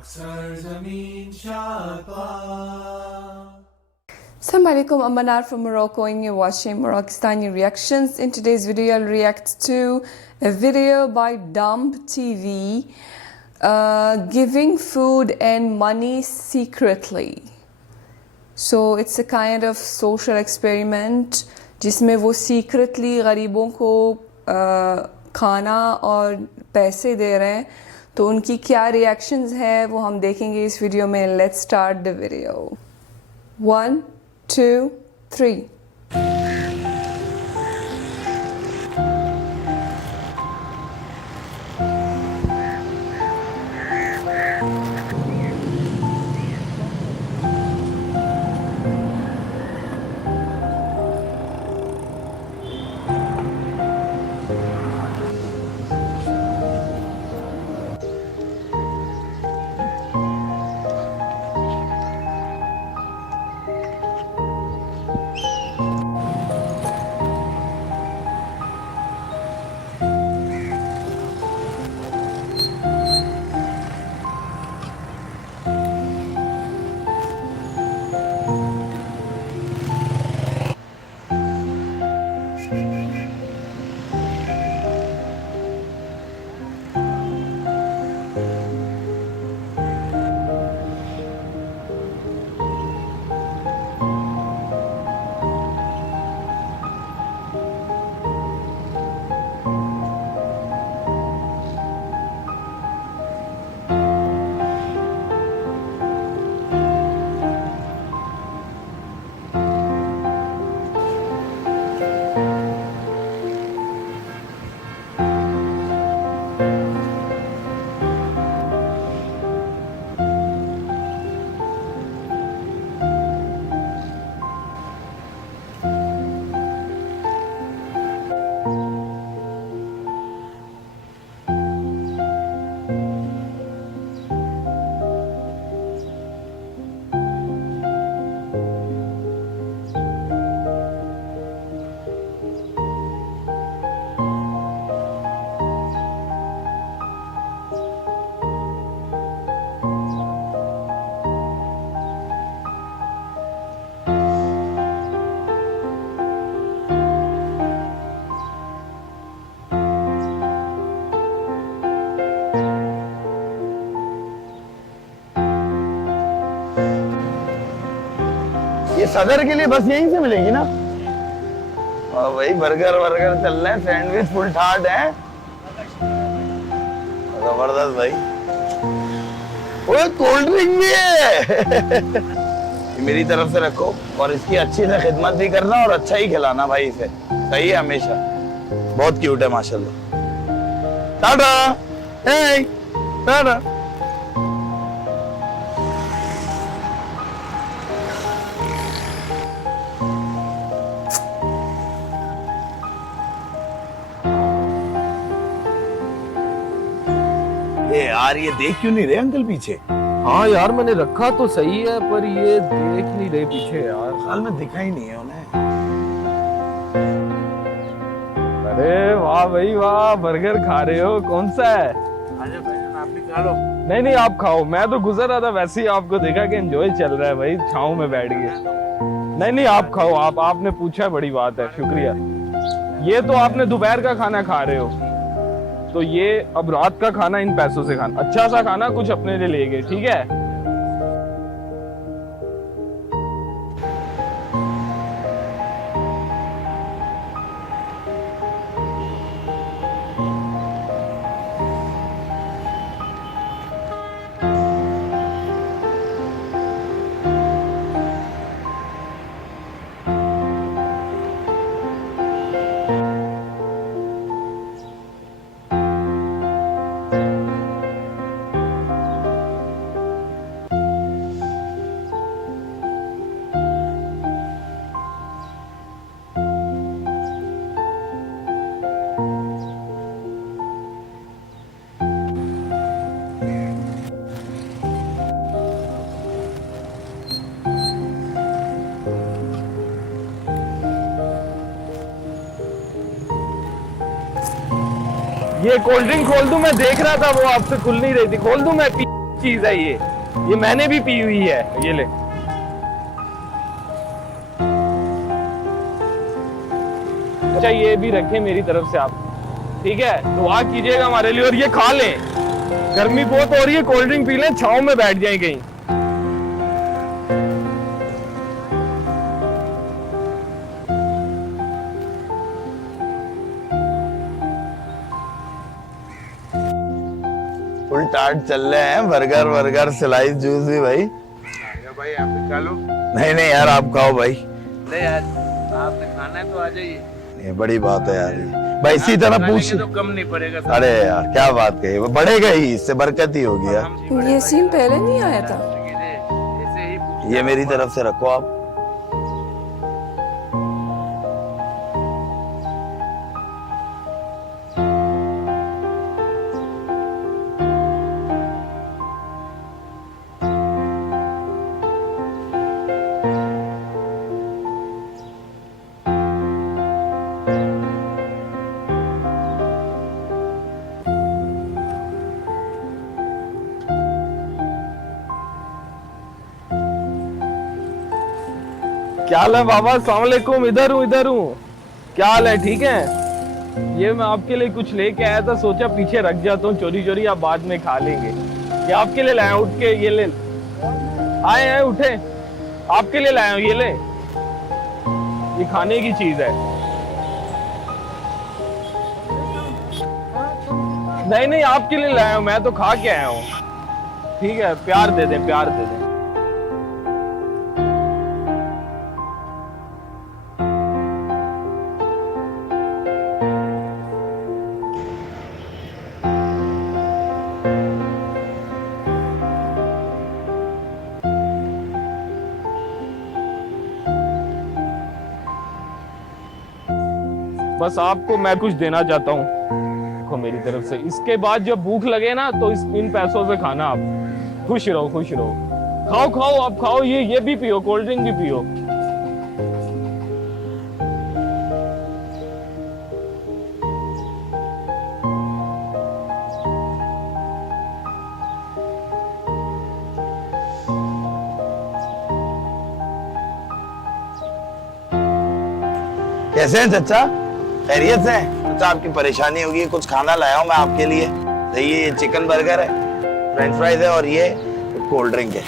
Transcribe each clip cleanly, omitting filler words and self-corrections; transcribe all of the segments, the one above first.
Assalamu alaikum, I'm Manar from Morocco and you're watching Moroccistani Reactions. In today's video I'll react to a video by Dumb TV, giving food and money secretly. So it's a kind of social experiment जिसमें वो secretly गरीबों को खाना और पैसे दे रहे हैं. तो उनकी क्या reactions है वो हम देखेंगे इस वीडियो में. Let's start the video. 1, 2, 3. ये सदर के लिए बस यहीं से मिलेगी ना? और वही बर्गर वर्गर चल रहे हैं, सैंडविच फुल ठाट है, जबरदस्त भाई. ओए कोल्ड ड्रिंक भी है. मेरी तरफ से रखो और इसकी अच्छी से खिदमत भी करना और अच्छा ही खिलाना भाई इसे. सही है हमेशा. बहुत क्यूट है माशाल्लाह. टाटा. हे टाटा. यार ये देख क्यों नहीं रहे अंकल पीछे? हाँ यार मैंने रखा तो सही है पर ये देख नहीं रहे पीछे यार. साल में दिखा ही नहीं है उन्हें. अरे वाह भाई वाह, बर्गर खा रहे हो? कौन सा है? आप भी खा लो. नहीं आप खाओ, मैं तो गुजर रहा था वैसे ही आपको देखा कि एंजॉय चल रहा है भाई, छांव में बैठ गए. नहीं आप खाओ, आपने पूछा, बड़ी बात है, शुक्रिया. ये तो आपने दोपहर का खाना खा रहे हो तो ये अब रात का खाना इन पैसों से खाना. अच्छा सा खाना कुछ अपने लिए ले गए, ठीक है? ये कोल्ड ड्रिंक खोल दूं? मैं देख रहा था वो आपसे खुल नहीं रही थी. खोल दूं मैं? चीज है ये मैंने भी पी हुई है। ये ले, अच्छा ये भी रखें मेरी तरफ से आप, ठीक है? दुआ कीजिएगा हमारे लिए और ये खा लें। गर्मी बहुत हो रही है, कोल्ड ड्रिंक पी लें, छांव में बैठ जाएं कहीं। फुल टार्ट चल रहे हैं, बर्गर वर्गर स्लाइस जूस भी भाई। भाई आप खा लो। नहीं नहीं यार, आप खाओ भाई। नहीं यार, आपने खाना है तो आ जाइए। ये बड़ी बात है यार, भाई इसी तरह पूछ। तो कम नहीं पड़ेगा। अरे यार क्या बात कही, वो बढ़ेगा ही, इससे बरकत ही होगी यार। ये सीन पहले नहीं आया था। ऐसे ही ये मेरी तरफ से रखो आप। क्या हाल है बाबा? अस्सलाम वालेकुम। इधर हूँ। क्या हाल है? ठीक है। ये मैं आपके लिए कुछ लेके आया था, सोचा पीछे रख जाता हूँ चोरी चोरी, आप बाद में खा लेंगे। ये आपके लिए लाया, उठ के ये ले आए उठे, आपके लिए लाया हूँ, ये ले, ये खाने की चीज है। नहीं आपके लिए लाया हूँ, मैं तो खा के आया हूँ। ठीक है, प्यार दे दें, प्यार दे दें। बस आपको मैं कुछ देना चाहता हूँ, देखो मेरी तरफ से। इसके बाद जब भूख लगे ना तो इन पैसों से खाना आप। खुश रहो, खुश रहो। खाओ आप खाओ, ये भी पियो, कोल्ड ड्रिंक भी पियो। कैसे हैं चचा? खैरियत से? चचा आपकी परेशानी होगी, कुछ खाना लाया हूं मैं आपके लिए। देखिए ये चिकन बर्गर है, फ्रेंच फ्राइज है और ये कोल्ड ड्रिंक है।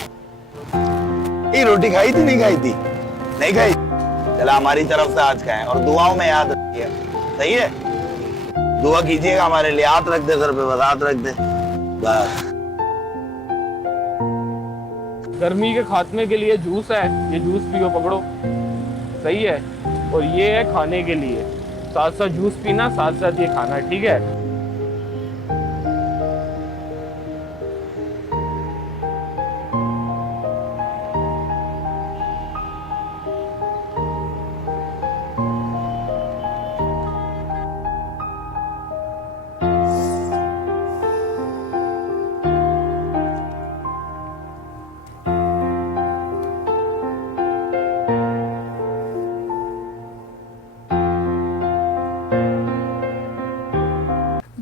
ये रोटी खाई थी नहीं खाई थी? नहीं खाई? चला हमारी तरफ से आज खाएं और दुआओं में याद रखिए, सही है? दुआ कीजिएगा हमारे लिए। हाथ रख दे सर पे, बस हाथ रख दे बस। गर्मी के खात्मे के लिए जूस है, ये जूस पियो, पकड़ो, सही है? और ये है खाने के लिए, साथ साथ जूस पीना, साथ साथ ये खाना, ठीक है?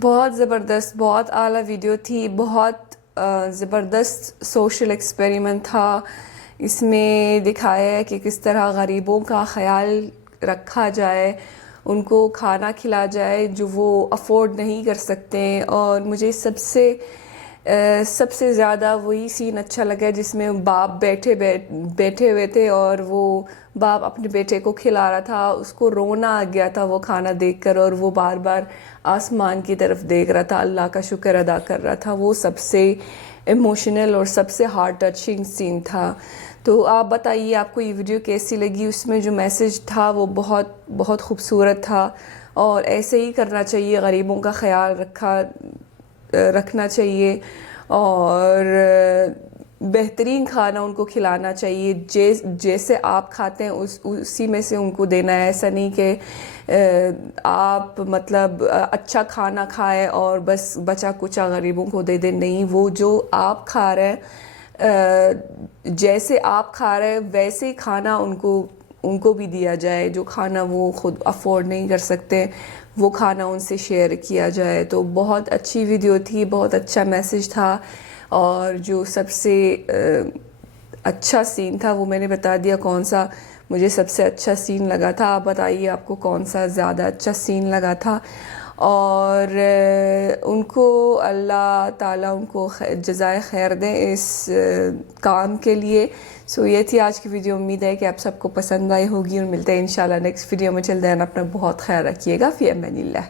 बहुत ज़बरदस्त, बहुत आला वीडियो थी, बहुत ज़बरदस्त सोशल एक्सपेरिमेंट था। इसमें दिखाया है कि किस तरह गरीबों का ख्याल रखा जाए, उनको खाना खिला जाए जो वो अफोर्ड नहीं कर सकते। और मुझे सबसे ज़्यादा वही सीन अच्छा लगा जिसमें बाप बैठे हुए थे और वो बाप अपने बेटे को खिला रहा था। उसको रोना आ गया था वो खाना देखकर, और वो बार बार आसमान की तरफ देख रहा था, अल्लाह का शुक्र अदा कर रहा था। वो सबसे इमोशनल और सबसे हार्ट टचिंग सीन था। तो आप बताइए आपको ये वीडियो कैसी लगी? उसमें जो मैसेज था वो बहुत बहुत खूबसूरत था, और ऐसे ही करना चाहिए, गरीबों का ख्याल रखना चाहिए और बेहतरीन खाना उनको खिलाना चाहिए। जैसे आप खाते हैं उसी में से उनको देना है। ऐसा नहीं कि आप मतलब अच्छा खाना खाएं और बस बचा कुचा गरीबों को दे दें। नहीं, वो जो आप खा रहे हैं, जैसे आप खा रहे हैं वैसे ही खाना उनको उनको भी दिया जाए, जो खाना वो खुद अफोर्ड नहीं कर सकते वो खाना उनसे शेयर किया जाए। तो बहुत अच्छी वीडियो थी, बहुत अच्छा मैसेज था। और जो सबसे अच्छा सीन था वो मैंने बता दिया कौन सा मुझे सबसे अच्छा सीन लगा था। आप बताइए आपको कौन सा ज़्यादा अच्छा सीन लगा था। और उनको अल्लाह ताला उनको जज़ाए खैर दें इस काम के लिए। सो ये थी आज की वीडियो। उम्मीद है कि आप सबको पसंद आई होगी और मिलते हैं इंशाल्लाह नेक्स्ट वीडियो में। चल दें अपना बहुत ख्याल रखिएगा। फ़ी अमानिल्लाह।